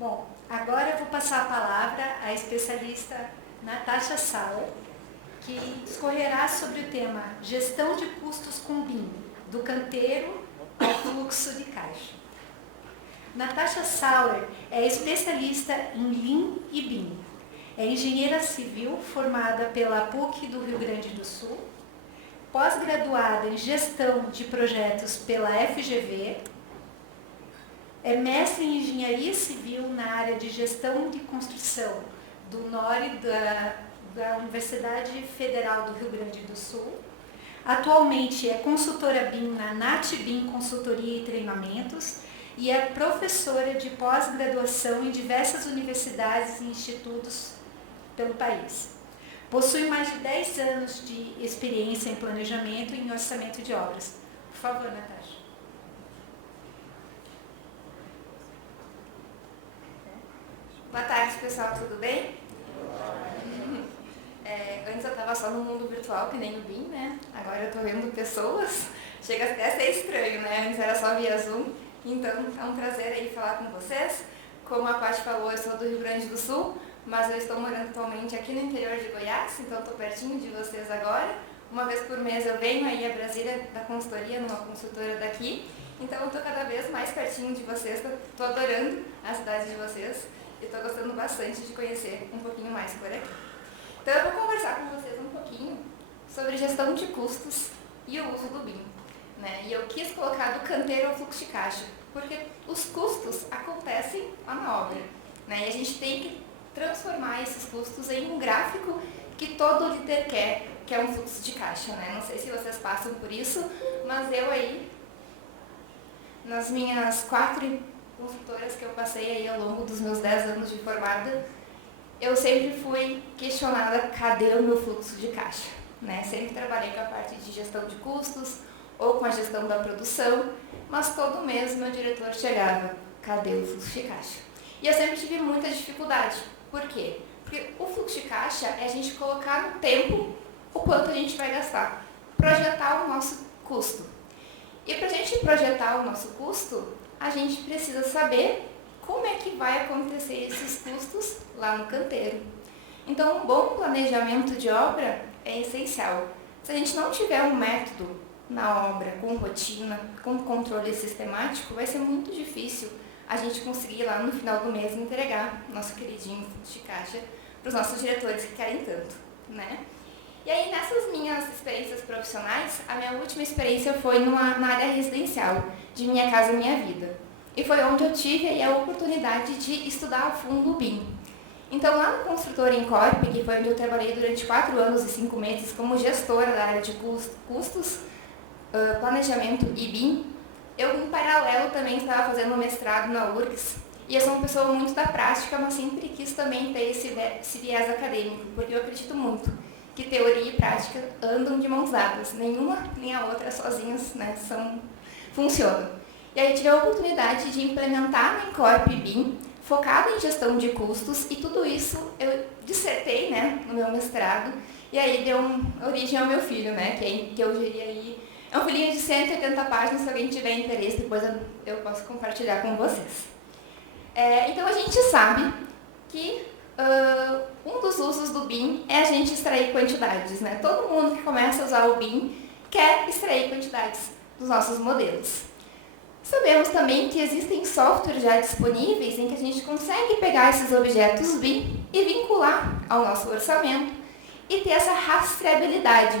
Bom, agora eu vou passar a palavra à especialista Natasha Sauer, que discorrerá sobre o tema Gestão de Custos com BIM, do canteiro ao fluxo de caixa. Natasha Sauer é especialista em Lean e BIM. É engenheira civil formada pela PUC do Rio Grande do Sul, pós-graduada em Gestão de Projetos pela FGV, é mestre em Engenharia Civil na área de Gestão de Construção do NORE da Universidade Federal do Rio Grande do Sul. Atualmente é consultora BIM na NatBIM Consultoria e Treinamentos e é professora de pós-graduação em diversas universidades e institutos pelo país. Possui mais de 10 anos de experiência em planejamento e em orçamento de obras. Por favor, Natasha. Boa tarde, pessoal, tudo bem? Antes eu estava só no mundo virtual, que nem o BIM, né? Agora eu estou vendo pessoas. Chega até a ser estranho, né? Antes era só via Zoom. Então é um prazer aí falar com vocês. Como a Paty falou, eu sou do Rio Grande do Sul, mas eu estou morando atualmente aqui no interior de Goiás, então estou pertinho de vocês agora. Uma vez por mês eu venho aí a Brasília da consultoria, numa consultora daqui. Então eu estou cada vez mais pertinho de vocês, estou adorando a cidade de vocês. E estou gostando bastante de conhecer um pouquinho mais por aqui. Então eu vou conversar com vocês um pouquinho sobre gestão de custos e o uso do BIM. Né? E eu quis colocar do canteiro ao fluxo de caixa, porque os custos acontecem lá na obra. Né? E a gente tem que transformar esses custos em um gráfico que todo líder quer, que é um fluxo de caixa. Né? Não sei se vocês passam por isso, mas eu aí, nas minhas 4 consultoras que eu passei aí ao longo dos meus 10 anos de formada, eu sempre fui questionada, cadê o meu fluxo de caixa? Né? Sempre trabalhei com a parte de gestão de custos ou com a gestão da produção, mas todo mês meu diretor chegava, cadê o fluxo de caixa? E eu sempre tive muita dificuldade. Por quê? Porque o fluxo de caixa é a gente colocar no tempo o quanto a gente vai gastar, projetar o nosso custo. E para a gente projetar o nosso custo, a gente precisa saber como é que vai acontecer esses custos lá no canteiro. Então, um bom planejamento de obra é essencial. Se a gente não tiver um método na obra, com rotina, com controle sistemático, vai ser muito difícil a gente conseguir lá no final do mês entregar nosso queridinho fluxo de caixa para os nossos diretores que querem tanto, né? E aí, nessas minhas experiências profissionais, a minha última experiência foi na área residencial, de Minha Casa Minha Vida. E foi onde eu tive aí a oportunidade de estudar a fundo o BIM. Então, lá no Construtora Incorp, que foi onde eu trabalhei durante 4 anos e 5 meses como gestora da área de custos, planejamento e BIM, eu, em paralelo, também estava fazendo um mestrado na URGS. E eu sou uma pessoa muito da prática, mas sempre quis também ter esse viés acadêmico, porque eu acredito muito que teoria e prática andam de mãos dadas. Nenhuma nem a outra sozinhas, né, funcionam. E aí tive a oportunidade de implementar no Incorp BIM, focado em gestão de custos, e tudo isso eu dissertei, né, no meu mestrado, e aí deu origem ao meu filho, né, que eu diria aí, é um filhinho de 180 páginas, se alguém tiver interesse, depois eu posso compartilhar com vocês. Então a gente sabe que um dos usos do BIM é a gente extrair quantidades, né? Todo mundo que começa a usar o BIM quer extrair quantidades dos nossos modelos. Sabemos também que existem softwares já disponíveis em que a gente consegue pegar esses objetos BIM e vincular ao nosso orçamento e ter essa rastreabilidade.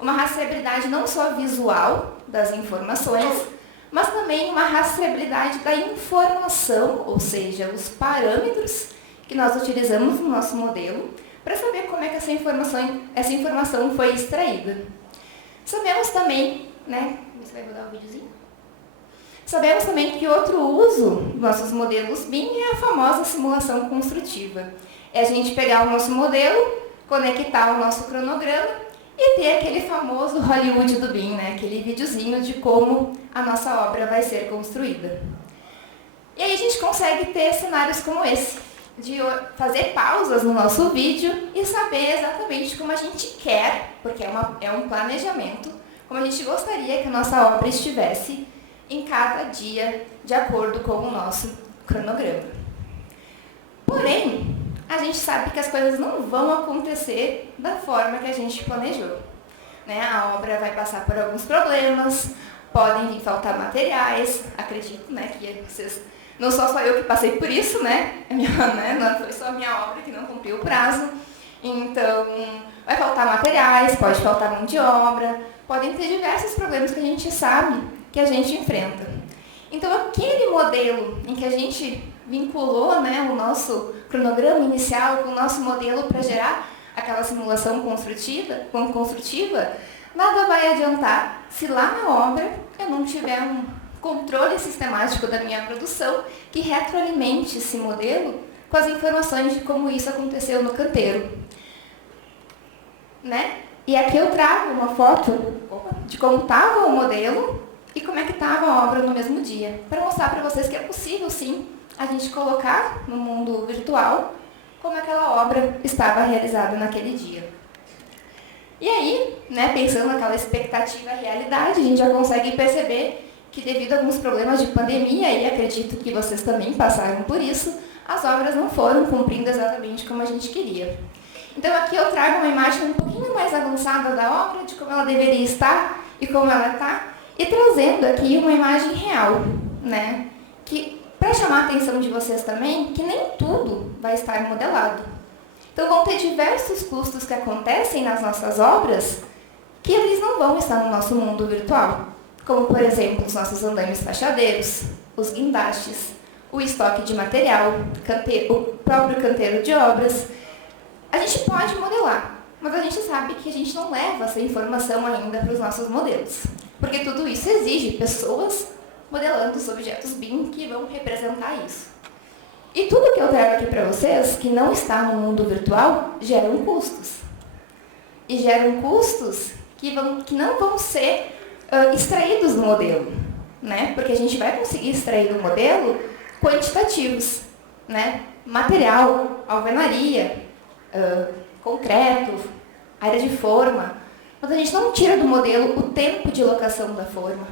Uma rastreabilidade não só visual das informações, mas também uma rastreabilidade da informação, ou seja, os parâmetros que nós utilizamos no nosso modelo para saber como é que essa informação foi extraída. Sabemos também, né? Você vai rodar o videozinho? Sabemos também que outro uso dos nossos modelos BIM é a famosa simulação construtiva. É a gente pegar o nosso modelo, conectar o nosso cronograma e ter aquele famoso Hollywood do BIM, né? Aquele videozinho de como a nossa obra vai ser construída. E aí a gente consegue ter cenários como esse, de fazer pausas no nosso vídeo e saber exatamente como a gente quer, porque é um planejamento, como a gente gostaria que a nossa obra estivesse em cada dia, de acordo com o nosso cronograma. gente sabe que as coisas não vão acontecer da forma que a gente planejou. Né? A obra vai passar por alguns problemas, podem vir faltar materiais, acredito, né, que vocês... Não sou só eu que passei por isso, né? Não foi só a minha obra que não cumpriu o prazo. Então, vai faltar materiais, pode faltar mão de obra, podem ter diversos problemas que a gente sabe que a gente enfrenta. Então, aquele modelo em que a gente vinculou, né, o nosso cronograma inicial com o nosso modelo para gerar aquela simulação construtiva, nada vai adiantar se lá na obra eu não tiver um controle sistemático da minha produção que retroalimente esse modelo com as informações de como isso aconteceu no canteiro. Né? E aqui eu trago uma foto de como estava o modelo e como é que estava a obra no mesmo dia, para mostrar para vocês que é possível, sim, a gente colocar no mundo virtual como aquela obra estava realizada naquele dia. E aí, né, pensando naquela expectativa e realidade, a gente já consegue perceber que devido a alguns problemas de pandemia, e acredito que vocês também passaram por isso, as obras não foram cumprindo exatamente como a gente queria. Então aqui eu trago uma imagem um pouquinho mais avançada da obra, de como ela deveria estar e como ela está, e trazendo aqui uma imagem real, né? Que, para chamar a atenção de vocês também, que nem tudo vai estar modelado. Então vão ter diversos custos que acontecem nas nossas obras que eles não vão estar no nosso mundo virtual. Como, por exemplo, os nossos andames fachadeiros, os guindastes, o estoque de material, o próprio canteiro de obras. A gente pode modelar, mas a gente sabe que a gente não leva essa informação ainda para os nossos modelos. Porque tudo isso exige pessoas modelando os objetos BIM que vão representar isso. E tudo que eu trago aqui para vocês, que não está no mundo virtual, geram custos. E geram custos que não vão ser extraídos do modelo, né? Porque a gente vai conseguir extrair do modelo quantitativos, né? Material, alvenaria, concreto, área de forma, mas a gente não tira do modelo o tempo de locação da forma,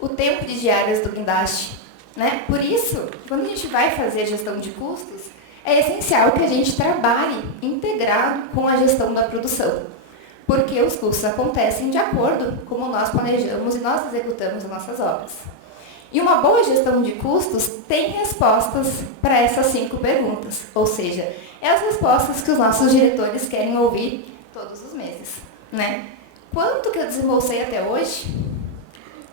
o tempo de diárias do guindaste, né? Por isso, quando a gente vai fazer gestão de custos, é essencial que a gente trabalhe integrado com a gestão da produção, porque os custos acontecem de acordo com como nós planejamos e nós executamos as nossas obras. E uma boa gestão de custos tem respostas para essas 5 perguntas, ou seja, é as respostas que os nossos diretores querem ouvir todos os meses. Né? Quanto que eu desembolsei até hoje?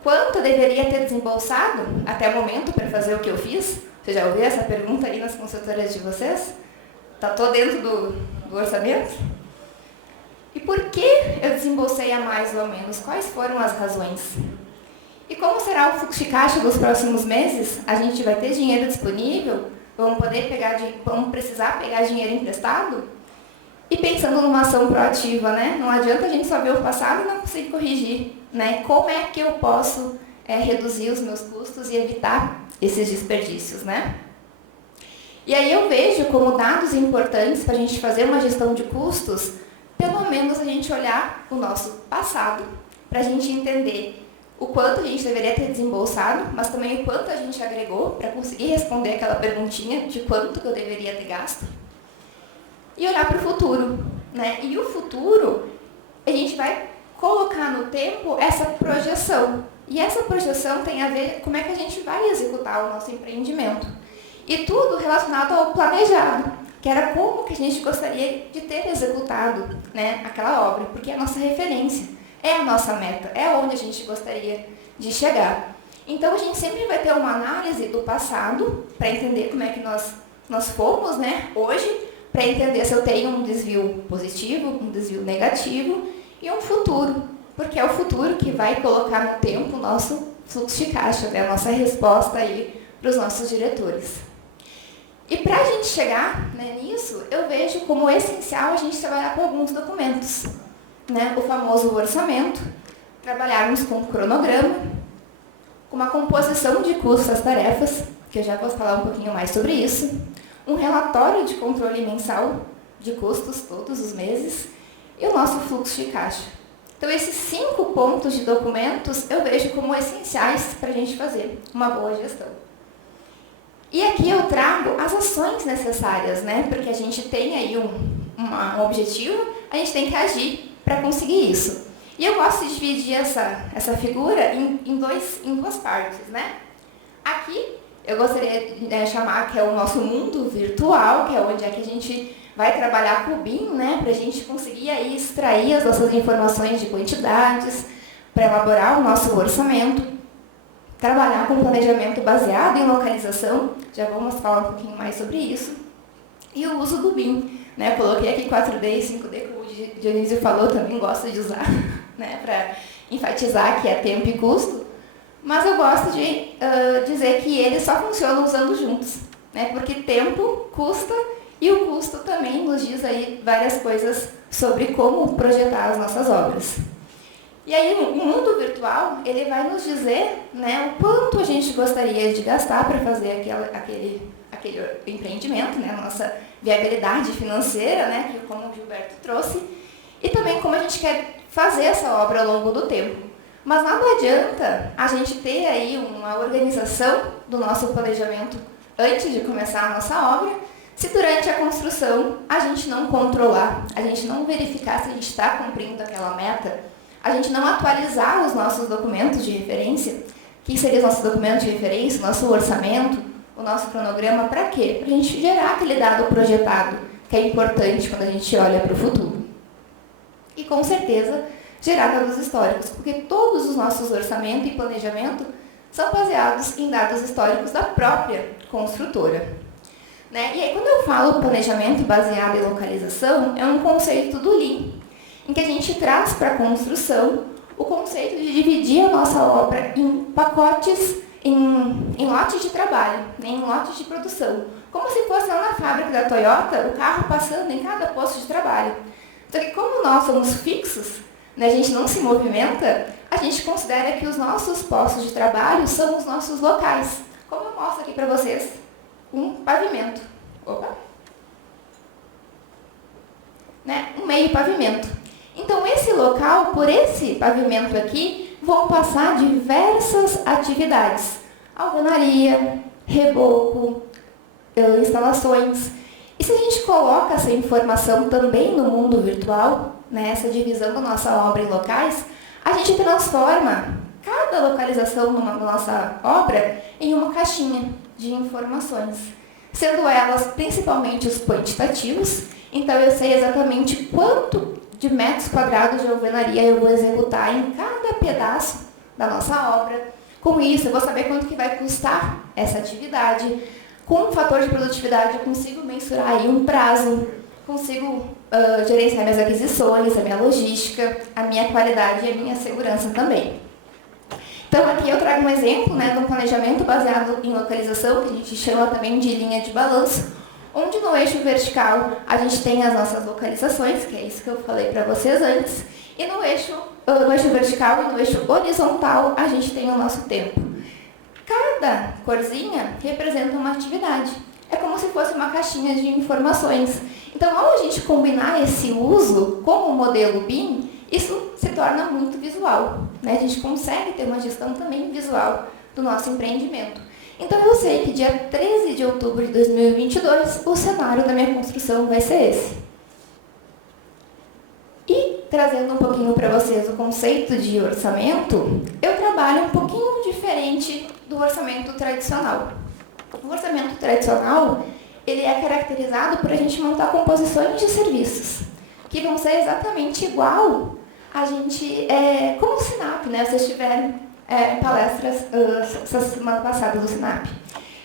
Quanto eu deveria ter desembolsado até o momento para fazer o que eu fiz? Você já ouviu essa pergunta aí nas consultorias de vocês? Está todo dentro do orçamento? E por que eu desembolsei a mais ou a menos? Quais foram as razões? E como será o fluxo de caixa dos próximos meses? A gente vai ter dinheiro disponível? Vamos precisar pegar dinheiro emprestado? E pensando numa ação proativa, né? Não adianta a gente só ver o passado e não conseguir corrigir, né? Como é que eu posso reduzir os meus custos e evitar esses desperdícios, né? E aí eu vejo como dados importantes para a gente fazer uma gestão de custos, pelo menos a gente olhar o nosso passado, para a gente entender o quanto a gente deveria ter desembolsado, mas também o quanto a gente agregou para conseguir responder aquela perguntinha de quanto que eu deveria ter gasto. E olhar para o futuro, né? E o futuro, a gente vai colocar no tempo essa projeção. E essa projeção tem a ver com como é que a gente vai executar o nosso empreendimento. E tudo relacionado ao planejado, que era como que a gente gostaria de ter executado, né, aquela obra, porque é a nossa referência, é a nossa meta, é onde a gente gostaria de chegar. Então, a gente sempre vai ter uma análise do passado, para entender como é que nós fomos, né, hoje, para entender se eu tenho um desvio positivo, um desvio negativo, e um futuro, porque é o futuro que vai colocar no tempo o nosso fluxo de caixa, né, a nossa resposta aí para os nossos diretores. E para a gente chegar, né, nisso, eu vejo como essencial a gente trabalhar com alguns documentos, né, o famoso orçamento, trabalharmos com o cronograma, com uma composição de custos das tarefas, que eu já vou falar um pouquinho mais sobre isso, um relatório de controle mensal de custos todos os meses e o nosso fluxo de caixa. Então, esses 5 pontos de documentos eu vejo como essenciais para a gente fazer uma boa gestão. E aqui eu trago as ações necessárias, né? Porque a gente tem aí um objetivo, a gente tem que agir para conseguir isso. E eu gosto de dividir essa figura em duas partes, né? Aqui eu gostaria de chamar que é o nosso mundo virtual, que é onde é que a gente vai trabalhar com o BIM, né? Para a gente conseguir aí extrair as nossas informações de quantidades, para elaborar o nosso orçamento, trabalhar com planejamento baseado em localização, já vamos falar um pouquinho mais sobre isso, e o uso do BIM, né? Coloquei aqui 4D e 5D, como o Dionísio falou, também gosto de usar, né? Para enfatizar que é tempo e custo, mas eu gosto de dizer que eles só funcionam usando juntos, né? Porque tempo custa e o custo também nos diz aí várias coisas sobre como projetar as nossas obras. E aí o mundo virtual, ele vai nos dizer, né, o quanto a gente gostaria de gastar para fazer aquele empreendimento, né, a nossa viabilidade financeira, né, que como o Gilberto trouxe, e também como a gente quer fazer essa obra ao longo do tempo. Mas nada adianta a gente ter aí uma organização do nosso planejamento antes de começar a nossa obra, se durante a construção a gente não controlar, a gente não verificar se a gente está cumprindo aquela meta, a gente não atualizar os nossos documentos de referência. O que seriam os nossos documentos de referência, o nosso orçamento, o nosso cronograma, para quê? Para a gente gerar aquele dado projetado, que é importante quando a gente olha para o futuro. E, com certeza, gerar dados históricos, porque todos os nossos orçamentos e planejamento são baseados em dados históricos da própria construtora. Né? E aí, quando eu falo planejamento baseado em localização, é um conceito do Lean, em que a gente traz para a construção o conceito de dividir a nossa obra em pacotes, em lotes de trabalho, né, em lotes de produção. Como se fosse lá na fábrica da Toyota, o carro passando em cada posto de trabalho. Só que como nós somos fixos, né, a gente não se movimenta, a gente considera que os nossos postos de trabalho são os nossos locais. Como eu mostro aqui para vocês, um pavimento. Opa! Né, um meio pavimento. Então, esse local, por esse pavimento aqui, vão passar diversas atividades. Alvenaria, reboco, instalações. E se a gente coloca essa informação também no mundo virtual, né, essa divisão da nossa obra em locais, a gente transforma cada localização da nossa obra em uma caixinha de informações, sendo elas principalmente os quantitativos. Então, eu sei exatamente quanto de metros quadrados de alvenaria eu vou executar em cada pedaço da nossa obra. Com isso, eu vou saber quanto que vai custar essa atividade. Com o fator de produtividade, eu consigo mensurar aí um prazo, consigo gerenciar minhas aquisições, a minha logística, a minha qualidade e a minha segurança também. Então, aqui eu trago um exemplo, né, de um planejamento baseado em localização, que a gente chama também de linha de balanço, onde no eixo vertical a gente tem as nossas localizações, que é isso que eu falei para vocês antes, e no eixo vertical e no eixo horizontal a gente tem o nosso tempo. Cada corzinha representa uma atividade. É como se fosse uma caixinha de informações. Então, ao a gente combinar esse uso com o modelo BIM, isso se torna muito visual, né? A gente consegue ter uma gestão também visual do nosso empreendimento. Então, eu sei que dia 13 de outubro de 2022, o cenário da minha construção vai ser esse. E, trazendo um pouquinho para vocês o conceito de orçamento, eu trabalho um pouquinho diferente do orçamento tradicional. O orçamento tradicional, ele é caracterizado por a gente montar composições de serviços, que vão ser exatamente igual a gente, como o SINAP, né? Vocês tiveram palestras essa semana passada do SINAP.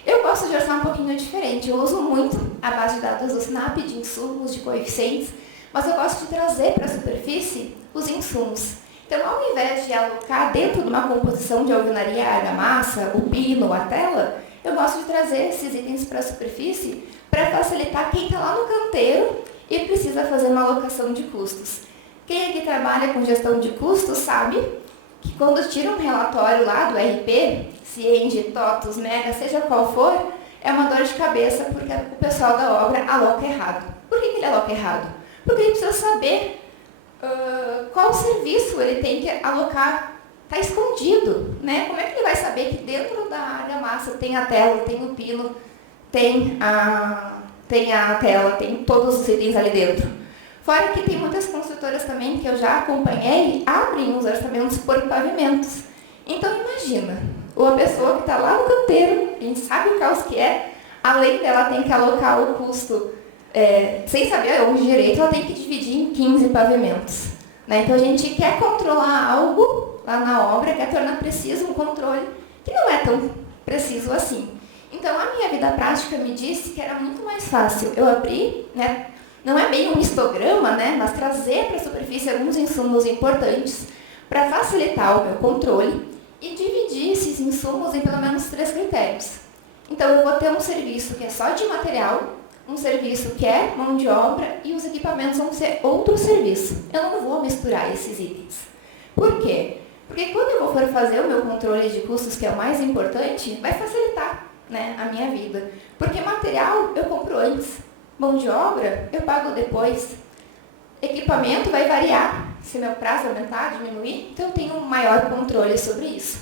Eu gosto de orçar um pouquinho diferente. Eu uso muito a base de dados do SINAP, de insumos, de coeficientes, mas eu gosto de trazer para a superfície os insumos. Então, ao invés de alocar dentro de uma composição de alvenaria, argamassa, o pino, a tela, eu gosto de trazer esses itens para a superfície para facilitar quem está lá no canteiro e precisa fazer uma alocação de custos. Quem aqui trabalha com gestão de custos sabe que quando tira um relatório lá do RP, Cienge, TOTUS, Mega, seja qual for, é uma dor de cabeça porque o pessoal da obra aloca errado. Por que ele aloca errado? Porque ele precisa saber qual serviço ele tem que alocar. Está escondido, né? Como é que ele vai saber que dentro da argamassa tem a tela, tem o pino, tem a tela, tem todos os itens ali dentro. Fora que tem muitas construtoras também, que eu já acompanhei, abrem os orçamentos por pavimentos. Então imagina, uma pessoa que está lá no canteiro, a gente sabe o caos que é, além dela tem que alocar o custo, sem saber onde direito, ela tem que dividir em 15 pavimentos. Né? Então a gente quer controlar algo lá na obra, quer tornar preciso um controle que não é tão preciso assim. Então a minha vida prática me disse que era muito mais fácil eu abrir, né? Não é bem um histograma, né? Mas trazer para a superfície alguns insumos importantes para facilitar o meu controle e dividir esses insumos em pelo menos 3 critérios. Então eu vou ter um serviço que é só de material, um serviço que é mão de obra e os equipamentos vão ser outro serviço. Eu não vou misturar esses itens. Por quê? Porque quando eu for fazer o meu controle de custos, que é o mais importante, vai facilitar, né, a minha vida. Porque material eu compro antes, mão de obra eu pago depois. Equipamento vai variar, se meu prazo aumentar, diminuir, então eu tenho um maior controle sobre isso.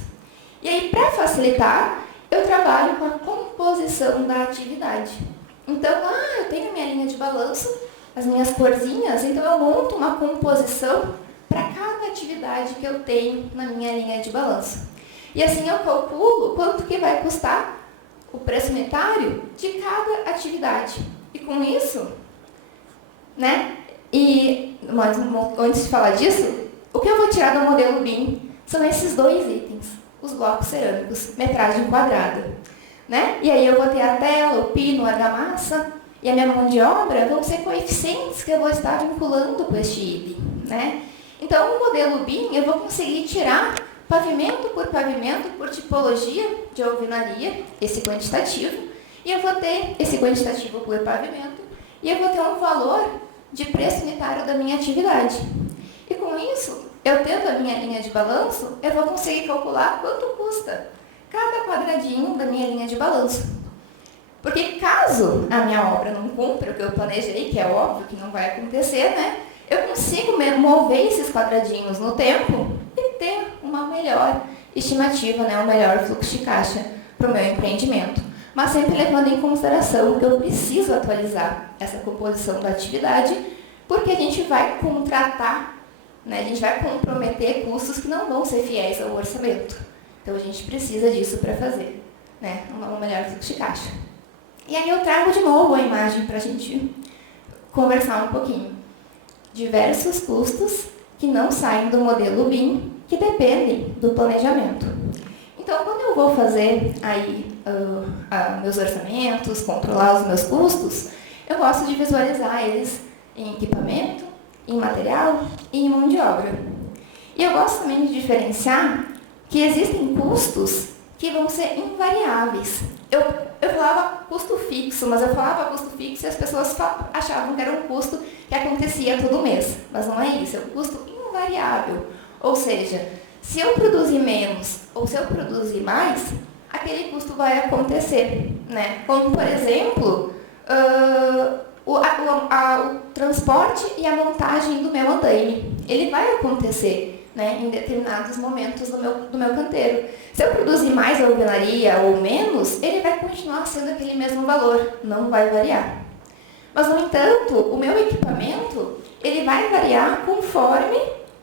E aí, para facilitar, eu trabalho com a composição da atividade. Então, eu tenho a minha linha de balanço, as minhas corzinhas, então eu monto uma composição para cada atividade que eu tenho na minha linha de balanço. E assim eu calculo quanto que vai custar o preço unitário de cada atividade. E com isso, né? Mas antes de falar disso, o que eu vou tirar do modelo BIM são esses 2 itens, os blocos cerâmicos, metragem quadrada. Né? E aí eu vou ter a tela, o pino, a argamassa e a minha mão de obra vão ser coeficientes que eu vou estar vinculando com este item. Né? Então, no modelo BIM, eu vou conseguir tirar pavimento, por tipologia de alvenaria, esse quantitativo, e eu vou ter esse quantitativo por pavimento, e eu vou ter um valor de preço unitário da minha atividade. E com isso, eu tendo a minha linha de balanço, eu vou conseguir calcular quanto custa cada quadradinho da minha linha de balanço. Porque caso a minha obra não cumpra o que eu planejei, que é óbvio que não vai acontecer, né? Eu consigo mover esses quadradinhos no tempo e ter uma melhor estimativa, né? Um melhor fluxo de caixa para o meu empreendimento. Mas sempre levando em consideração que eu preciso atualizar essa composição da atividade, porque a gente vai contratar, né? A gente vai comprometer custos que não vão ser fiéis ao orçamento. Então, a gente precisa disso para fazer, né, um melhor fluxo de caixa. E aí eu trago de novo a imagem para a gente conversar um pouquinho. Diversos custos que não saem do modelo BIM, que dependem do planejamento. Então, quando eu vou fazer aí meus orçamentos, controlar os meus custos, eu gosto de visualizar eles em equipamento, em material e em mão de obra. E eu gosto também de diferenciar que existem custos que vão ser invariáveis. Eu falava custo fixo, mas eu falava custo fixo e as pessoas achavam que era um custo que acontecia todo mês. Mas não é isso, é um custo invariável. Ou seja, se eu produzir menos ou se eu produzir mais, aquele custo vai acontecer. Né? Como, por exemplo, o transporte e a montagem do meu andaime. Ele vai acontecer, né, em determinados momentos do meu canteiro. Se eu produzir mais alvenaria ou menos, ele vai continuar sendo aquele mesmo valor, não vai variar. Mas, no entanto, o meu equipamento, ele vai variar conforme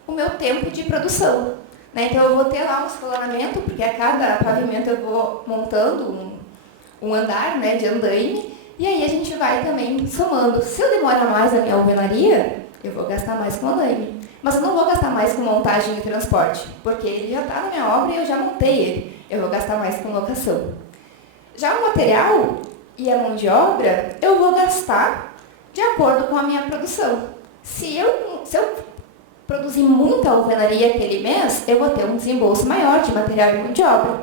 o meu tempo de produção. Né? Então, eu vou ter lá um escalonamento, porque a cada pavimento eu vou montando um andar, né, de andaime, e aí a gente vai também somando. Se eu demorar mais a minha alvenaria, eu vou gastar mais com andaime. Mas eu não vou gastar mais com montagem e transporte, porque ele já está na minha obra e eu já montei ele. Eu vou gastar mais com locação. Já o material e a mão de obra, eu vou gastar de acordo com a minha produção. Se eu produzir muita alvenaria aquele mês, eu vou ter um desembolso maior de material e mão de obra.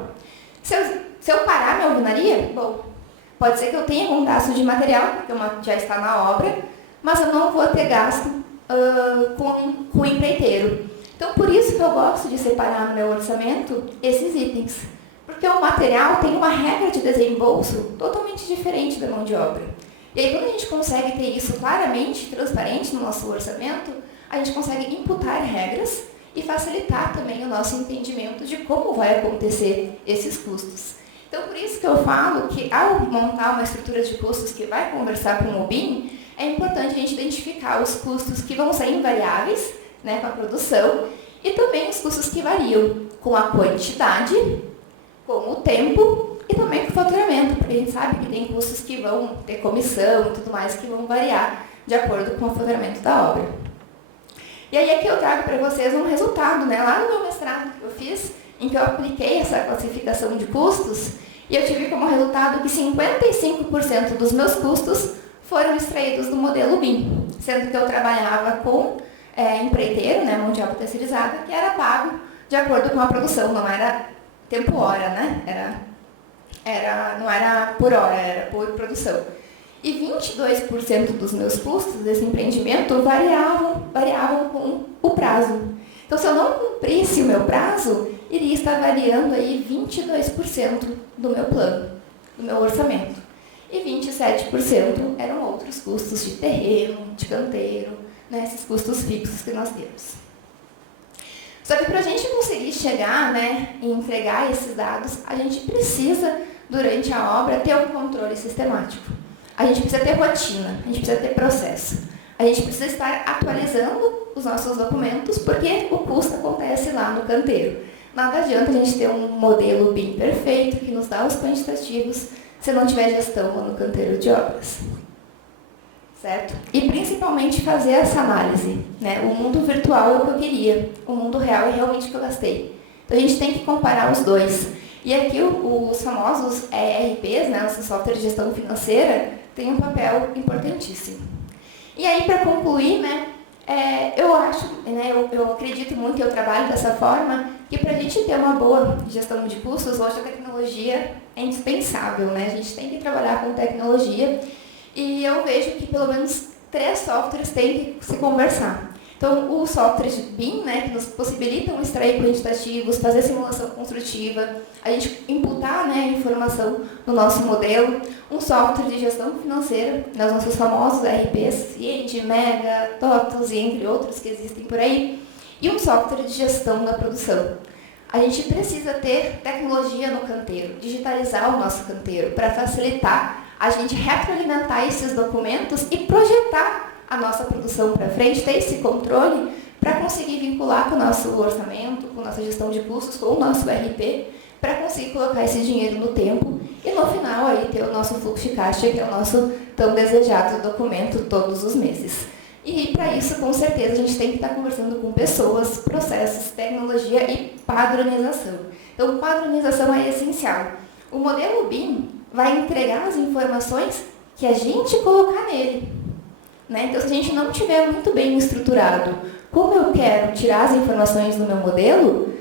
Se eu parar minha alvenaria, bom, pode ser que eu tenha um gasto de material, porque já está na obra, mas eu não vou ter gasto com o empreiteiro. Então, por isso que eu gosto de separar no meu orçamento esses itens. Porque o material tem uma regra de desembolso totalmente diferente da mão de obra. E aí, quando a gente consegue ter isso claramente, transparente no nosso orçamento, a gente consegue imputar regras e facilitar também o nosso entendimento de como vai acontecer esses custos. Então, por isso que eu falo que, ao montar uma estrutura de custos que vai conversar com o BIM, é importante a gente identificar os custos que vão ser invariáveis, né, com a produção, e também os custos que variam com a quantidade, com o tempo e também com o faturamento, porque a gente sabe que tem custos que vão ter comissão e tudo mais, que vão variar de acordo com o faturamento da obra. E aí aqui eu trago para vocês um resultado, né, lá no meu mestrado que eu fiz, em que eu apliquei essa classificação de custos, e eu tive como resultado que 55% dos meus custos foram extraídos do modelo BIM, sendo que eu trabalhava com empreiteiro, né, mão de obra terceirizada, que era pago de acordo com a produção, não era tempo-hora, né, não era por hora, era por produção. E 22% dos meus custos desse empreendimento variavam com o prazo. Então, se eu não cumprisse o meu prazo, iria estar variando aí 22% do meu plano, do meu orçamento. E 27% eram outros custos de terreno, de canteiro, né, esses custos fixos que nós temos. Só que para a gente conseguir chegar, né, e entregar esses dados, a gente precisa, durante a obra, ter um controle sistemático. A gente precisa ter rotina, a gente precisa ter processo. A gente precisa estar atualizando os nossos documentos, porque o custo acontece lá no canteiro. Nada adianta a gente ter um modelo BIM perfeito, que nos dá os quantitativos, se não tiver gestão lá no canteiro de obras. Certo? E principalmente fazer essa análise, né? O mundo virtual é o que eu queria, o mundo real é realmente o que eu gastei. Então a gente tem que comparar os dois. E aqui os famosos ERPs, né? Nosso software de gestão financeira, tem um papel importantíssimo. E aí, para concluir, né? Eu acho, né? Eu acredito muito, eu trabalho dessa forma, que para a gente ter uma boa gestão de custos, hoje a tecnologia é indispensável, né? A gente tem que trabalhar com tecnologia. E eu vejo que pelo menos 3 softwares têm que se conversar. Então, o software de BIM, né, que nos possibilitam extrair quantitativos, fazer simulação construtiva, a gente imputar, né, informação no nosso modelo. Um software de gestão financeira, né, os nossos famosos ERPs, Ciente, Mega, TOTOS e entre outros que existem por aí. E um software de gestão da produção. A gente precisa ter tecnologia no canteiro, digitalizar o nosso canteiro para facilitar a gente retroalimentar esses documentos e projetar a nossa produção para frente, ter esse controle para conseguir vincular com o nosso orçamento, com a nossa gestão de custos, com o nosso RP, para conseguir colocar esse dinheiro no tempo e no final aí ter o nosso fluxo de caixa, que é o nosso tão desejado documento todos os meses. E para isso, com certeza, a gente tem que estar conversando com pessoas, processos, tecnologia e padronização. Então, padronização é essencial. O modelo BIM vai entregar as informações que a gente colocar nele. Né? Então, se a gente não tiver muito bem estruturado como eu quero tirar as informações do meu modelo,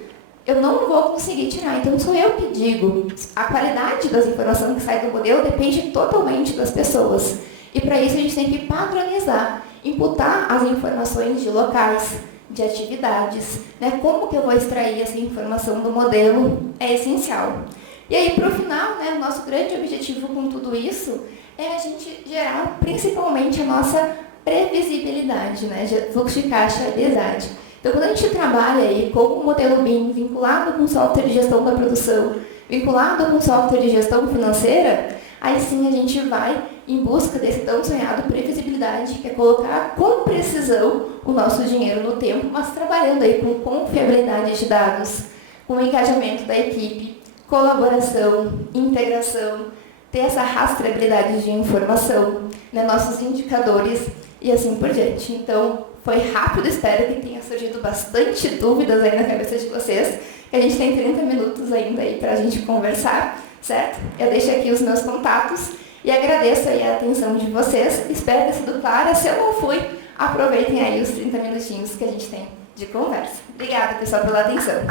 eu não vou conseguir tirar. Então, sou eu que digo. A qualidade das informações que saem do modelo depende totalmente das pessoas. E, para isso, a gente tem que padronizar, imputar as informações de locais, de atividades, né? Como que eu vou extrair essa informação do modelo é essencial. E aí, para o final, né, o nosso grande objetivo com tudo isso é a gente gerar principalmente a nossa previsibilidade, né, fluxo de caixa e habilidade. Então, quando a gente trabalha aí com o modelo BIM vinculado com software de gestão da produção, vinculado com software de gestão financeira, aí sim a gente vai em busca desse tão sonhado previsibilidade, que é colocar com precisão o nosso dinheiro no tempo, mas trabalhando aí com confiabilidade de dados, com engajamento da equipe, colaboração, integração, ter essa rastreabilidade de informação, né, nossos indicadores e assim por diante. Então, foi rápido, espero que tenha surgido bastante dúvidas aí na cabeça de vocês, que a gente tem 30 minutos ainda aí para a gente conversar, certo? Eu deixo aqui os meus contatos e agradeço aí a atenção de vocês, espero ter sido clara. Se eu não fui, aproveitem aí os 30 minutinhos que a gente tem de conversa. Obrigada, pessoal, pela atenção.